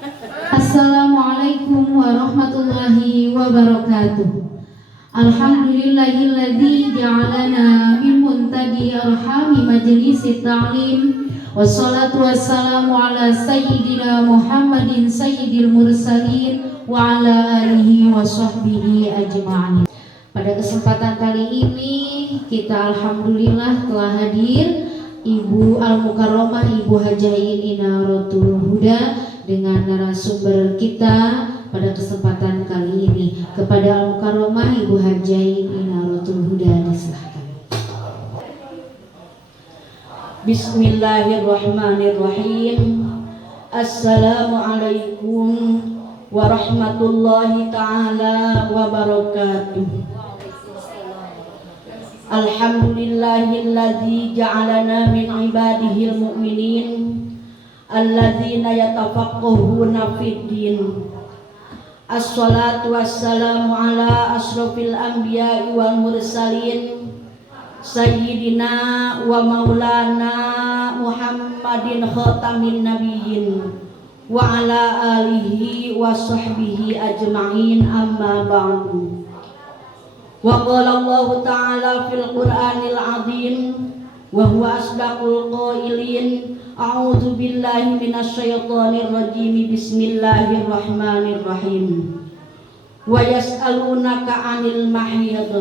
Assalamualaikum warahmatullahi wabarakatuh. Alhamdulillahilladzi ja'alana min muntadi arhami majlisit ta'lim. Wassalatu wassalamu ala sayyidina Muhammadin sayyidil mursalin wa ala alihi wa sahbihi ajma'in. Pada kesempatan kali ini kita alhamdulillah telah hadir Ibu Al-Mukarramah Ibu Hajain Inaratul Huda dengan narasumber kita pada kesempatan kali ini. Kepada Al-Mukarramah Ibu Hajain Inaratul Huda disilahkan. Bismillahirrahmanirrahim. Assalamualaikum warahmatullahi ta'ala wabarakatuh. Alhamdulillahilladzi ja'alana min ibadihil mu'minin alladzina yatafaqqahuna fid din. Assalatu wassalamu ala asrofil anbiya'i wal mursalin sayyidina wa maulana Muhammadin khatamin nabiyyin wa ala alihi wa sahbihi ajma'in, amma ba'du. Wa qala Allah ta'ala fil Qur'anil 'azim wa huwa asdaqul qailin. A'udzu billahi minasyaitonir rajim. Bismillahirrahmanirrahim. Wa yas'alunaka 'anil mahyid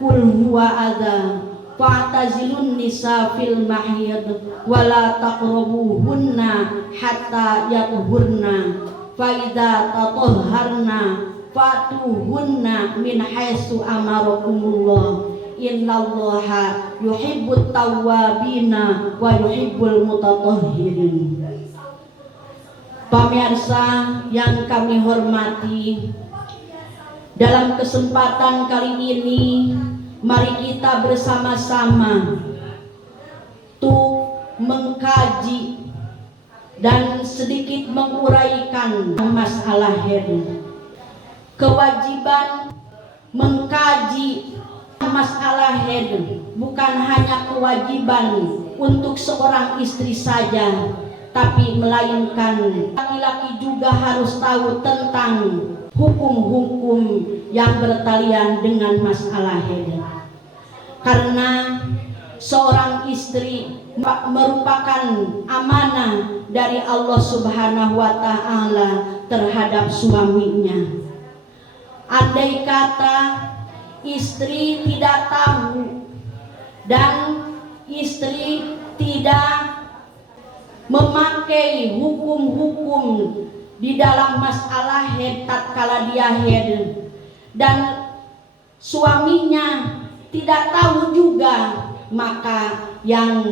qul huwa adza fa'tazilun nisa fil mahyid wa la taqrabuhunna hatta yatahurna fa idza tatahharna fatuhunna min haitsu amarakumullah innallaha yuhibbut tawwabina wa yuhibbul mutatahhirin. Pemirsa yang kami hormati, dalam kesempatan kali ini mari kita bersama-sama untuk mengkaji dan sedikit menguraikan masalah haid. Kewajiban mengkaji masalah haid bukan hanya kewajiban untuk seorang istri saja, tapi melainkan laki-laki juga harus tahu tentang hukum-hukum yang bertalian dengan masalah haid. Karena seorang istri merupakan amanah dari Allah Subhanahu wa ta'ala terhadap suaminya. Andai kata istri tidak tahu dan istri tidak memakai hukum-hukum di dalam masalah haid tatkala dia haid, dan suaminya tidak tahu juga, maka yang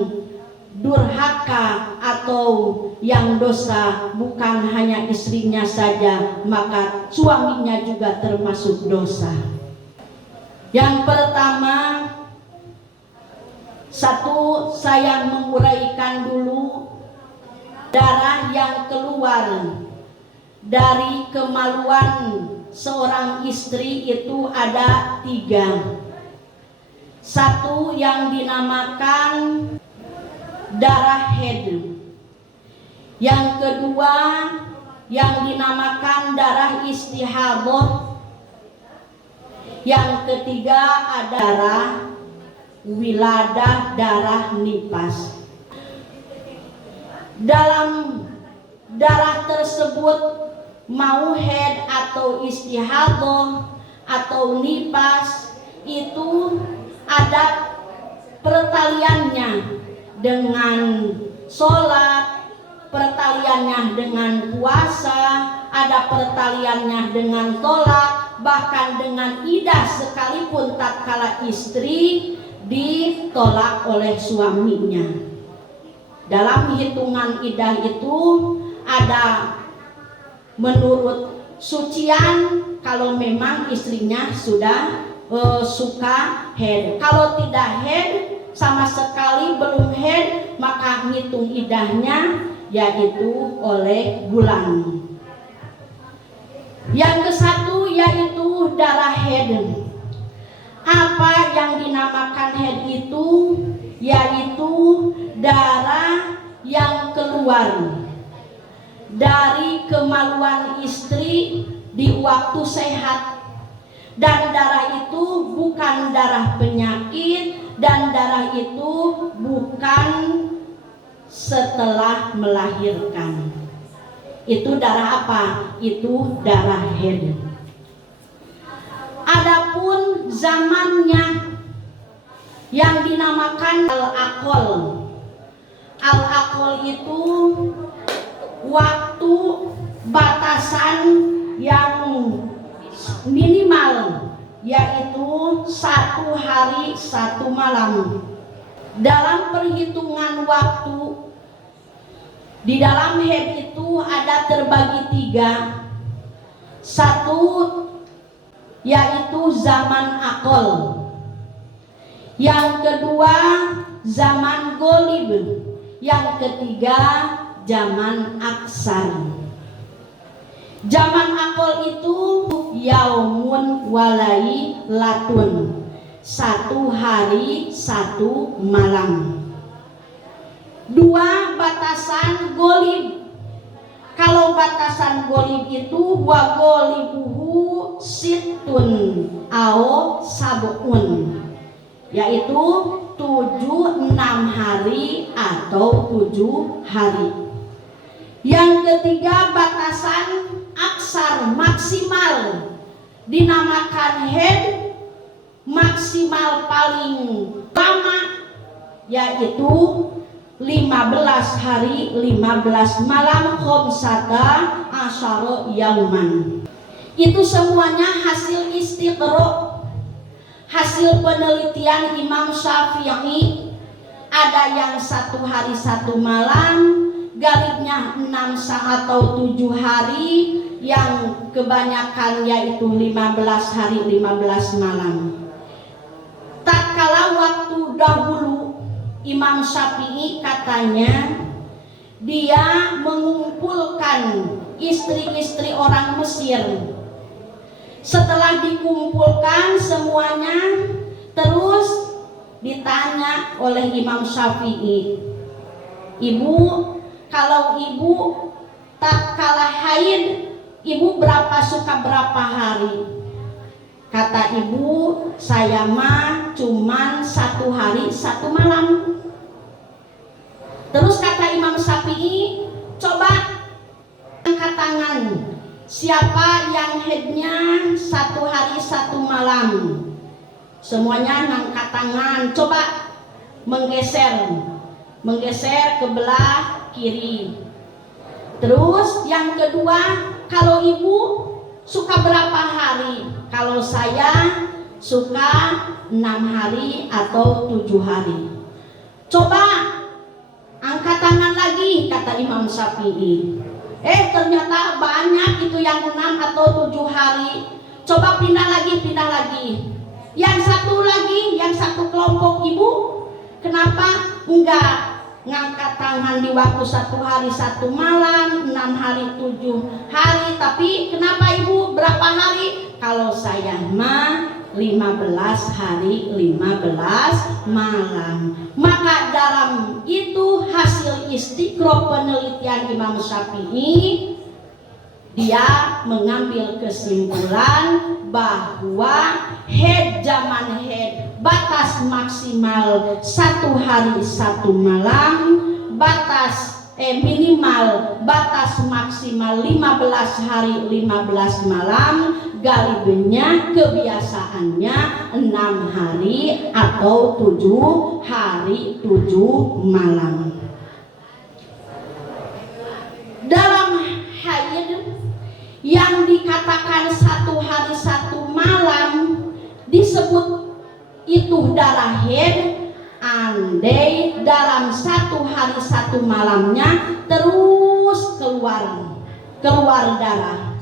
durhaka atau yang dosa bukan hanya istrinya saja, maka suaminya juga termasuk dosa. Yang pertama, satu, saya menguraikan dulu darah yang keluar dari kemaluan seorang istri itu ada 3. Satu yang dinamakan darah haid. Yang kedua yang dinamakan darah istihadah. Yang ketiga ada darah wiladah, darah nifas. Dalam darah tersebut, mau haid atau istihadah atau nifas, itu ada pertaliannya dengan sholat, pertaliannya dengan puasa, ada pertaliannya dengan tolak, bahkan dengan idah sekalipun tatkala istri ditolak oleh suaminya. Dalam hitungan idah itu ada menurut sucian kalau memang istrinya sudah suka haid. Kalau tidak haid, sama sekali belum haid, maka ngitung idahnya yaitu oleh bulan. Yang kesatu yaitu darah haid. Apa yang dinamakan haid itu? Yaitu darah yang keluar dari kemaluan istri di waktu sehat. Dan darah itu bukan darah penyakit, dan darah itu bukan setelah melahirkan. Itu darah apa? Itu darah haid. Adapun zamannya yang dinamakan al-aqol. Al-aqol itu waktu batasan yang minimal, yaitu 1 hari 1 malam. Dalam perhitungan waktu di dalam haid itu ada terbagi 3. Satu yaitu zaman akol. Yang kedua zaman golib. Yang ketiga zaman aksar. Zaman akol itu yaumun walai latun, 1 hari 1 malam. 2 batasan golib. Kalau batasan golib itu wa golibuhu situn ao sabun, yaitu 7, 6 hari atau 7 hari. Yang ketiga batasan aksar maksimal, dinamakan haid maksimal paling lama, yaitu 15 hari 15 malam, khomsata asyara yauman. Itu semuanya hasil istiqro, hasil penelitian Imam Syafi'i. Ada yang 1 hari 1 malam, galibnya 6 atau 7 hari, yang kebanyakan yaitu 15 hari 15 malam. Tak kala waktu dahulu Imam Syafi'i katanya dia mengumpulkan istri-istri orang Mesir. Setelah dikumpulkan semuanya, terus ditanya oleh Imam Syafi'i, "Ibu, kalau ibu tak kalah haid, ibu suka berapa hari?" Kata ibu, "Saya mah cuman 1 hari 1 malam." Terus kata Imam Syafi'i, "Coba angkat tangan, siapa yang haidnya 1 hari 1 malam?" Semuanya angkat tangan. Coba menggeser ke belah kiri. Terus yang kedua, "Kalau ibu suka berapa hari?" "Kalau saya suka 6 hari atau 7 hari." "Coba angkat tangan lagi," kata Imam Syafi'i. Ternyata banyak itu yang 6 atau 7 hari. "Coba pindah lagi. Yang satu lagi, yang satu kelompok ibu, kenapa enggak ngangkat tangan di waktu 1 hari 1 malam, 6 hari 7 hari, tapi kenapa ibu berapa hari?" "Kalau saya mah 15 hari 15 malam." Maka dalam itu hasil istiqro penelitian Imam Syafi'i, dia mengambil kesimpulan bahwa zaman haid batas maksimal 1 hari 1 malam, minimal batas maksimal 15 hari 15 malam, galibnya kebiasaannya 6 hari atau 7 hari 7 malam. Dalam haid yang dikatakan 1 hari 1 malam disebut itu darah haid, andai dalam 1 hari 1 malamnya terus keluar darah.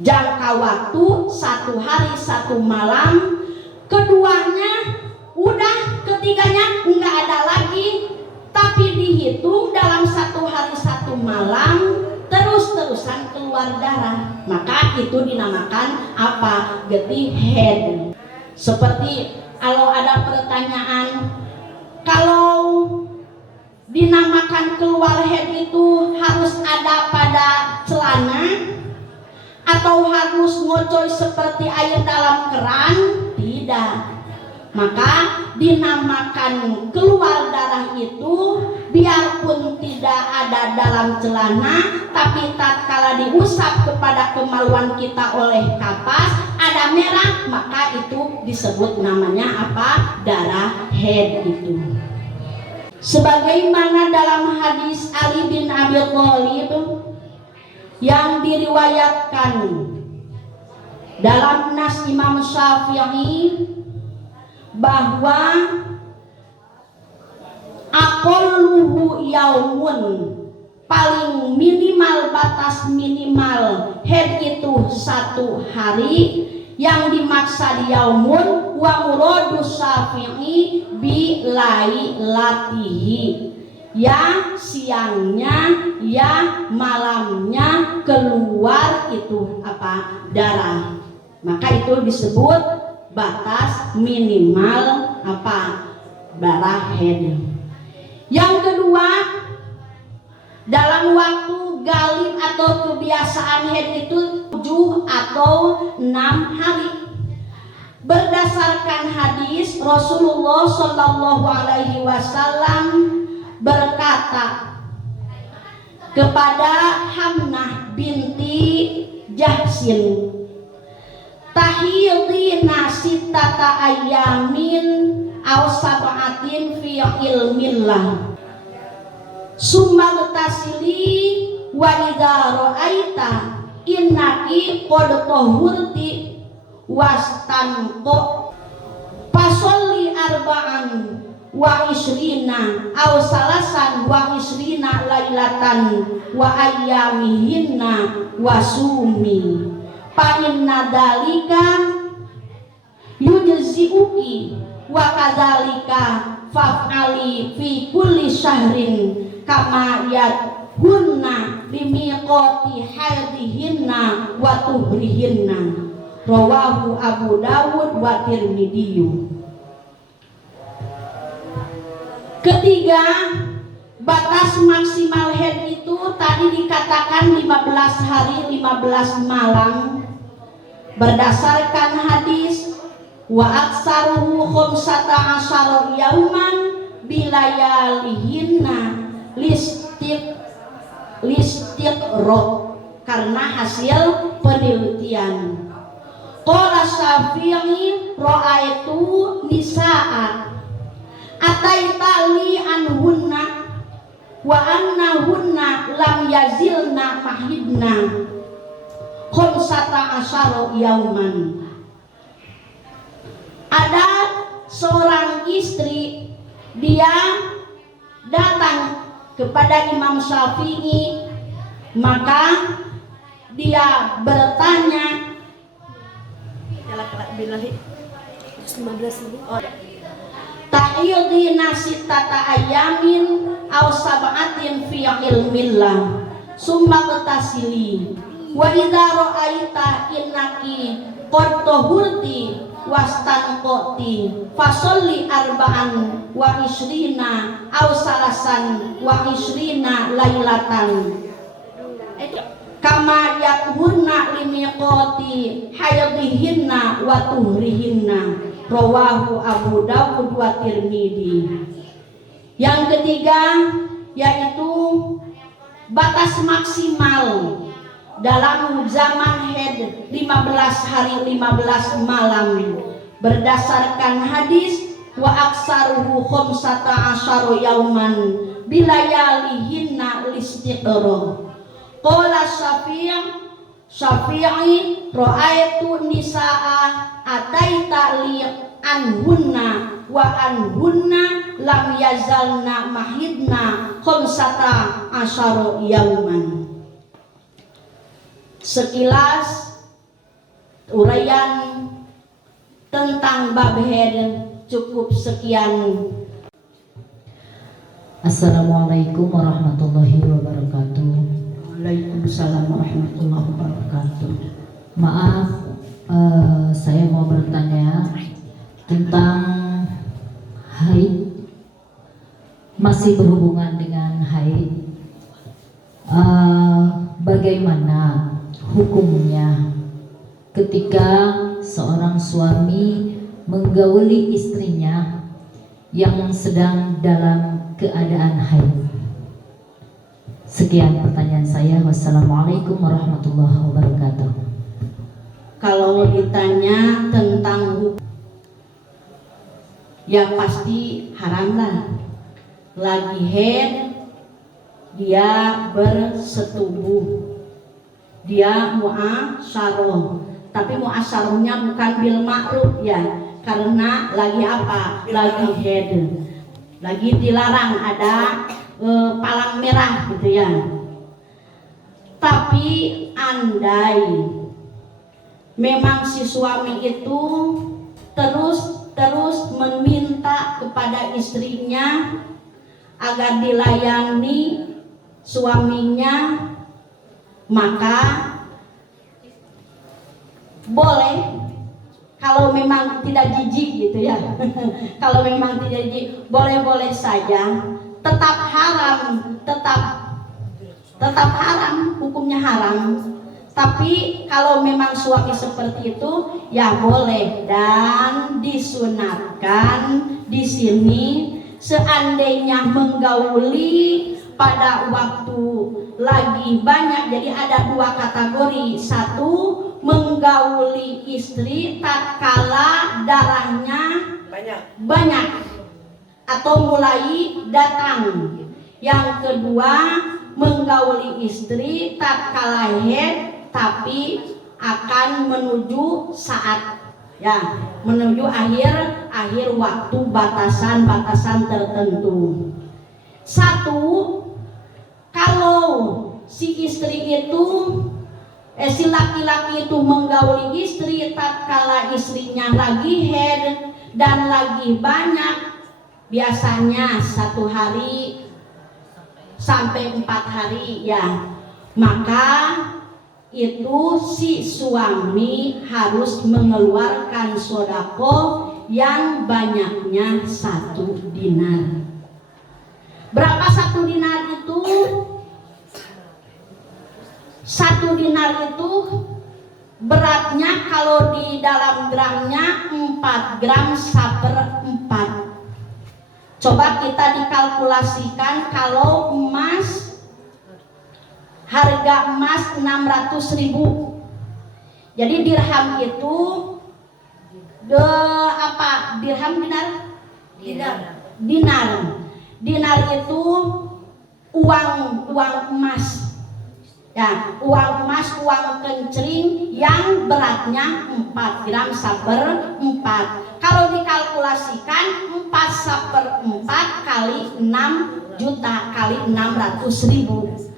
Jangka waktu 1 hari 1 malam, keduanya udah, ketiganya enggak ada lagi, tapi dihitung dalam 1 hari 1 malam terus-terusan keluar darah, maka itu dinamakan apa? Getih haid. Seperti kalau ada pertanyaan, kalau dinamakan keluar haid itu harus ada pada atau harus ngocoy seperti air dalam keran? Tidak. Maka dinamakan keluar darah itu biarpun tidak ada dalam celana, tapi tatkala diusap kepada kemaluan kita oleh kapas ada merah, maka itu disebut namanya apa? Darah haid itu. Sebagaimana dalam hadis Ali bin Abi Thalib yang diriwayatkan dalam nas Imam Syafi'i bahwa aqalluhu yaumun, paling minimal batas minimal haid itu 1 hari, yang dimaksud yaumun wa muradu Syafi'i bi lailatihi, ya siangnya ya malamnya keluar itu apa? Darah. Maka itu disebut batas minimal apa? Darah haid. Yang kedua, dalam waktu galib atau kebiasaan haid itu 7 atau 6 hari. Berdasarkan hadis Rasulullah Shallallahu Alaihi Wasallam berkata kepada Hamnah binti Jahsin, tahidina sittata ayamin aw sab'atin fi ilmillah summa tasili wa idza ra'aita innaki qad tahurti wastanqo fasolli arba'an wa isrina aw salasan wa isrina lailatan wa ayyamihinna wa sumi fa inna dalika yujzi'uki wa kadzalika fa'ali fi kulli syahrin kama yadhunna limiqati haidhihinna wa tuhrihinna. Rawahu Abu Dawud wa Tirmidzi. Ketiga, batas maksimal haid itu tadi dikatakan 15 hari 15 malam berdasarkan hadis wa aksaruhu khamsata asyara yauman bilayalihinna listiqra, karena hasil penelitian. Qala Syafi'i ra'aitu nisa'a ataitali anhunna wa annahunna lam yazilna mahidna khamsata asyara yauman. Ada seorang istri, dia datang kepada Imam Syafi'i, maka dia bertanya, tahidina sittata ayamin aw sab'atin fi ilmillah summa tasili wa idza ra'aita innaki qad tahurti wastanqoti fasolli arba'an wa isrina aw salasan wa isrina lailatan kama yakhurna limiqati haidhihinna wa tuhrihinna. Rawahu Abu Dawud wa Tirmidzi. Yang ketiga yaitu batas maksimal dalam zaman haid 15 hari 15 malam berdasarkan hadis wa aksaruhu khamsata asyara yauman bilayalihinna listiqra. Qala Syafi'i ra'aitu nisa'a ataita li anhunna wa anhunna lam yazalna mahidna khamsata asyara yauman. Sekilas uraian tentang bab haid cukup sekian. Assalamualaikum warahmatullahi wabarakatuh. Waalaikumsalam warahmatullahi wabarakatuh. Maaf, saya mau bertanya tentang haid, masih berhubungan dengan haid. Bagaimana hukumnya ketika seorang suami menggauli istrinya yang sedang dalam keadaan haid? Sekian pertanyaan saya. Wassalamualaikum warahmatullahi wabarakatuh. Kalau ditanya tentang hukum, ya pasti haram lah. Lagi haid dia bersetubuh, dia mu'asyaroh, tapi mu'asyarohnya bukan bil ma'ruf ya, karena lagi apa? Lagi haid, lagi dilarang, ada palang merah gitu ya. Tapi andai memang si suami itu terus meminta kepada istrinya agar dilayani suaminya, maka boleh. Kalau memang tidak jijik gitu ya kalau memang tidak jijik, boleh-boleh saja. Tetap haram, tetap haram, hukumnya haram. Tapi kalau memang suami seperti itu, ya boleh. Dan disunatkan di sini, seandainya menggauli pada waktu lagi banyak, jadi ada dua kategori. Satu, menggauli istri tatkala darahnya banyak atau mulai datang. Yang kedua, menggauli istri tatkala haid tapi akan menuju saat, ya, menuju akhir waktu, batasan tertentu. Satu, kalau si istri itu si laki-laki itu menggauli istri tatkala istrinya lagi haid dan lagi banyak, biasanya 1 hari sampai 4 hari ya, maka itu si suami harus mengeluarkan sodako yang banyaknya 1 dinar. Berapa 1 dinar itu? 1 dinar itu beratnya kalau di dalam gramnya 4 gram 1/4. Coba kita dikalkulasikan, kalau emas, harga emas 600.000. Jadi dirham itu dirham dinar itu uang emas. Ya, uang emas, uang kencring yang beratnya 4 gram 1/4. Kalau dikalkulasikan 4/4 kali 6 juta kali 600.000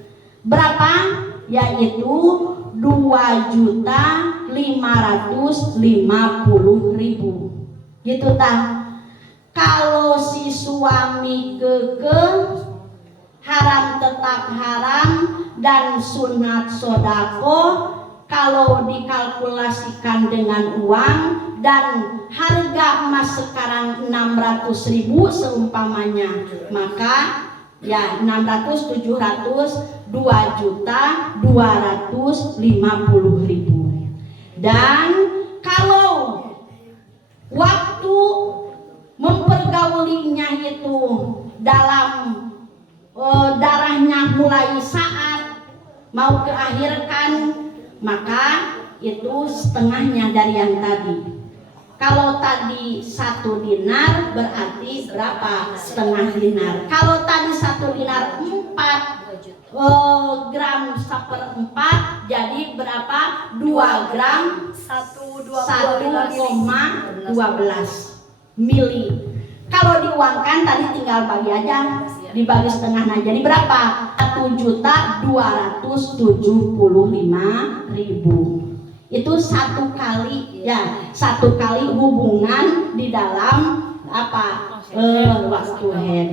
berapa? Yaitu 2.550.000 gitu tah. Kalau si suami kekeh, haram tetap haram dan sunat sodako. Kalau dikalkulasikan dengan uang dan harga emas sekarang 600.000 seumpamanya, maka ya 600, 700, 2.250.000. Dan kalau waktu mempergaulinya itu dalam darahnya mulai saat mau keakhirkan, maka itu setengahnya dari yang tadi. Kalau tadi 1 dinar berarti berapa? Setengah dinar. Kalau tadi 1 dinar 4 gram 1/4, jadi berapa? 2 gram 1,12 mili. Kalau diuangkan tadi tinggal bagi aja, dibagi setengah, nah jadi berapa? 1.275.000. Itu 1 kali ya, 1 kali hubungan di dalam apa? Waktu haid.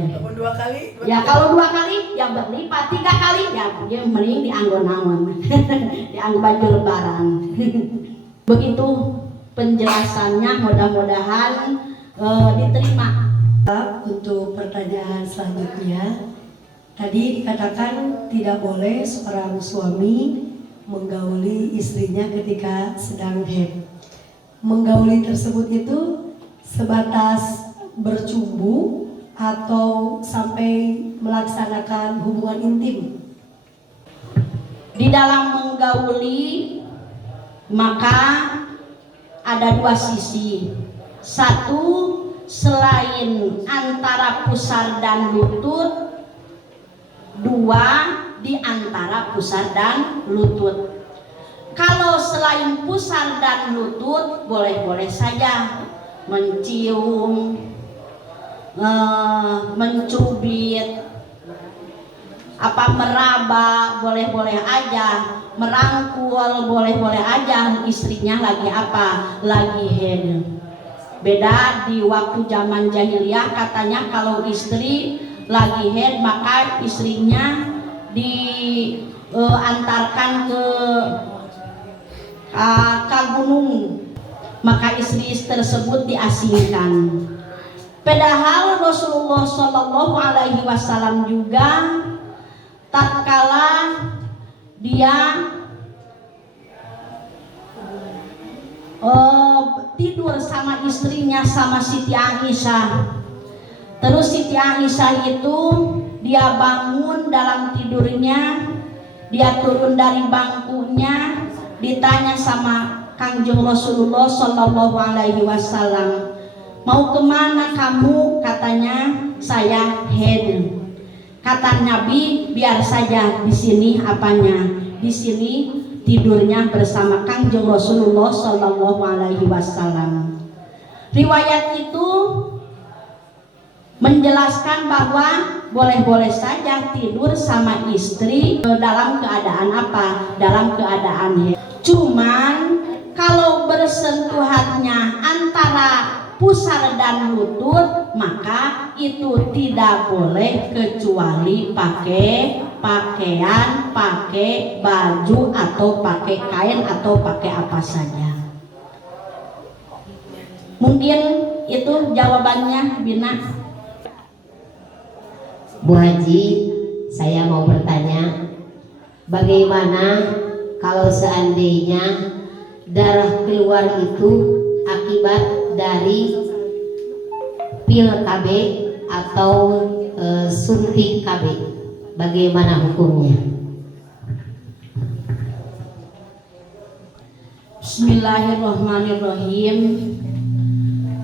Ya kalau 2 kali ya berlipat, 3 kali ya dia mending dianggo naon. Dianggo baju lebaran. Begitu penjelasannya, mudah-mudahan diterima. Untuk pertanyaan selanjutnya, tadi dikatakan tidak boleh seorang suami menggauli istrinya ketika sedang haid. Menggauli tersebut itu sebatas bercumbu atau sampai melaksanakan hubungan intim. Di dalam menggauli maka ada dua sisi. Satu, selain antara pusar dan lutut. Dua, di antara pusar dan lutut. Kalau selain pusar dan lutut, boleh-boleh saja mencium, mencubit, meraba, boleh-boleh aja, merangkul, boleh-boleh aja. Istrinya lagi apa? Lagi haid. Beda di waktu zaman jahiliyah, katanya kalau istri lagi haid maka istrinya diantarkan ke gunung, maka istri tersebut diasingkan. Padahal Rasulullah Shallallahu Alaihi Wasallam juga tatkala dia tidur sama istrinya, sama Siti Aisyah. Terus Siti Aisyah itu dia bangun dalam tidurnya, dia turun dari bangkunya, ditanya sama Kangjeng Rasulullah Shallallahu Alaihi Wasallam, mau kemana kamu? Katanya, saya haid. Kata Nabi, biar saja di sini apanya, di sini tidurnya bersama Kangjeng Rasulullah Shallallahu Alaihi Wasallam. Riwayat itu menjelaskan bahwa boleh-boleh saja tidur sama istri dalam keadaan apa? Dalam keadaan haid. Cuman kalau bersentuhannya antara pusar dan lutut, maka itu tidak boleh kecuali pakai pakaian, pakai baju, atau pakai kain, atau pakai apa saja. Mungkin itu jawabannya, Bina. Bu Haji, saya mau bertanya, bagaimana kalau seandainya darah keluar itu akibat dari pil KB atau suntik KB, bagaimana hukumnya? Bismillahirrahmanirrahim.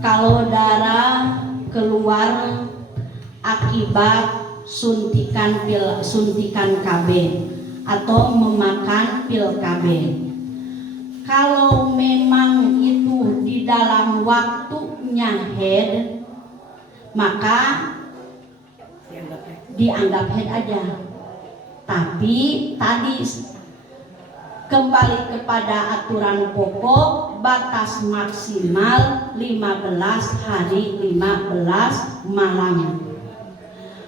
Kalau darah keluar akibat suntikan KB atau memakan pil KB, kalau memang itu di dalam waktunya haid, maka dianggap haid aja. Tapi tadi kembali kepada aturan pokok, batas maksimal 15 hari 15 malam.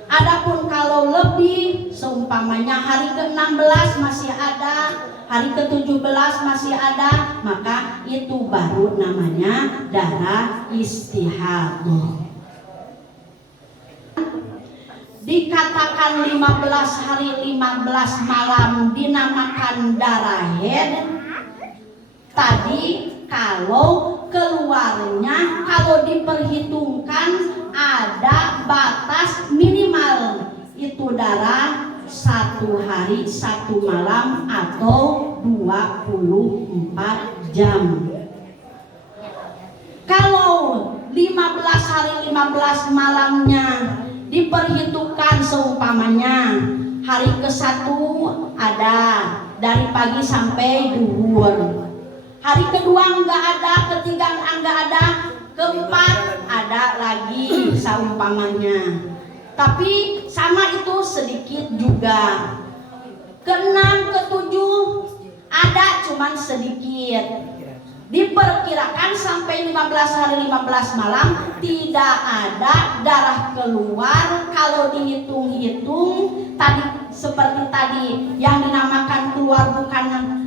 Adapun kalau lebih, seumpamanya hari ke-16 masih ada, hari ke-17 masih ada, maka itu baru namanya darah istihadhah. Dikatakan 15 hari 15 malam dinamakan darah haid. Tadi kalau keluarnya, kalau diperhitungkan ada batas minimal, itu darah 1 hari 1 malam atau 24 jam. Kalau 15 hari 15 malamnya diperhitungkan, seumpamanya hari ke-1 ada dari pagi sampai duhur, hari kedua enggak ada, ketiga enggak ada, keempat ada lagi seumpamanya, tapi sama itu sedikit juga, keenam, ketujuh ada cuman sedikit. Diperkirakan sampai 15 hari 15 malam tidak ada darah keluar. Kalau dihitung-hitung tadi, seperti tadi yang dinamakan keluar, bukan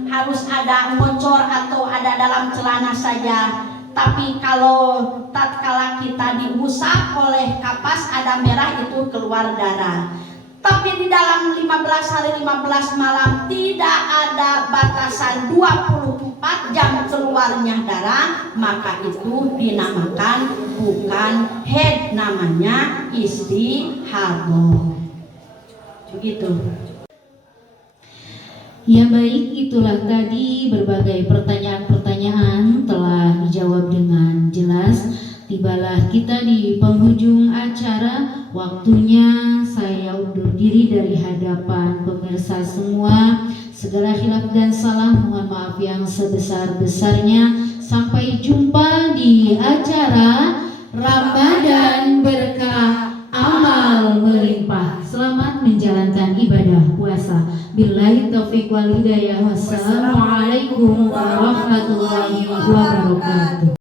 harus ada ngocor atau ada dalam celana saja, tapi kalau tatkala kita diusap oleh kapas ada merah, itu keluar darah. Tapi di dalam 15 hari 15 malam tidak ada batasan 24 jam keluarnya darah, maka itu dinamakan bukan haid, namanya istihadah. Begitu. Ya baik, itulah tadi berbagai pertanyaan-pertanyaan telah dijawab dengan jelas. Tibalah kita di penghujung acara, waktunya saya undur diri dari hadapan pemirsa semua. Segala khilaf dan salah mohon maaf yang sebesar-besarnya. Sampai jumpa di acara Ramadan Berkah Amal Melimpah. Selamat menjalankan ibadah puasa. Billahi taufiq wal hidayah. Wassalamualaikum warahmatullahi wabarakatuh.